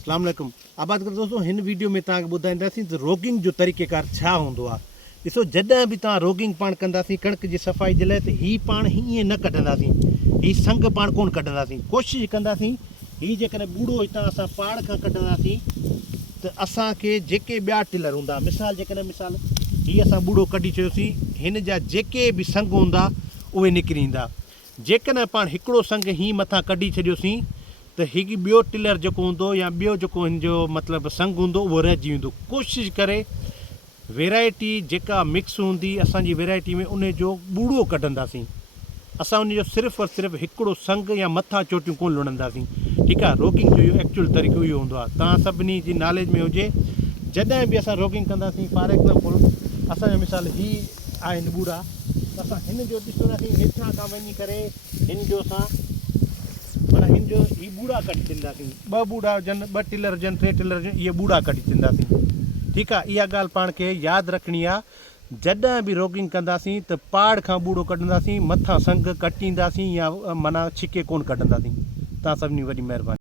अस्सलाम वालेकुम। आबाद कर दोस्तों, हिन वीडियो में तव्हांखे ॿुधाईंदासीं त रोगिंग जो तरीक़ेकार छा हूंदो आहे। ॾिसो, जॾहिं बि तव्हां रोगिंग पाण कंदासीं कणिक जी सफ़ाई जे लाइ, त हीअ पाण हीअं न कढंदासीं, हीअ संग पाण कोन कढंदासीं। कोशिशि कंदासीं हीअ जेकॾहिं ॿूड़ो हितां असां पाड़ खां कढंदासीं त असांखे जेके ॿिया टिलर हूंदा, मिसाल हीअ असां ॿूड़ो कढी छॾियोसीं, हिन जा जेके बि संग हूंदा उहे निकिरी ईंदा। जेकॾहिं पाण हिकिड़ो संग हीअं मथां कढी छॾियोसीं त हिकु ॿियो टिलर जेको हूंदो या ॿियो जेको हिन जो मतिलबु संग हूंदो उहो रहिजी वेंदो। कोशिशि करे वैरायटी जेका मिक्स हूंदी असांजी वैरायटी में उन जो ॿूड़ो कढंदासीं। असां उन जो सिर्फ़ु और सिर्फ़ु हिकिड़ो संग या मथां चोटियूं कोन लुणंदासीं। ठीकु आहे, रोगिंग जो इहो एक्चुअल तरीक़ो इहो हूंदो आहे। तव्हां सभिनी जी नॉलेज में हुजे, जॾहिं बि असां रोगिंग कंदासीं, फॉर एग्ज़ाम्पल असांजो मिसाल ही आहिनि ॿूड़ा, त असां हिन जो ॾिसंदासीं हेठां खां वञी करे हिन जो असां माना हिन जो ही ॿूड़ा कढी छॾींदासीं। ॿ ॿूड़ा हुजनि, ॿ टिलर हुजनि, टे टिलर हुजनि, इहे ॿूड़ा कढी छॾींदासीं। ठीकु आहे, इहा ॻाल्हि पाण खे यादि रखणी आहे। जॾहिं बि रोगिंग कंदासीं त पाड़ खां ॿूड़ो कढंदासीं, मथां संग कटींदासीं या माना छिके कोन कढंदासीं। तव्हां सभिनी वॾी महिरबानी।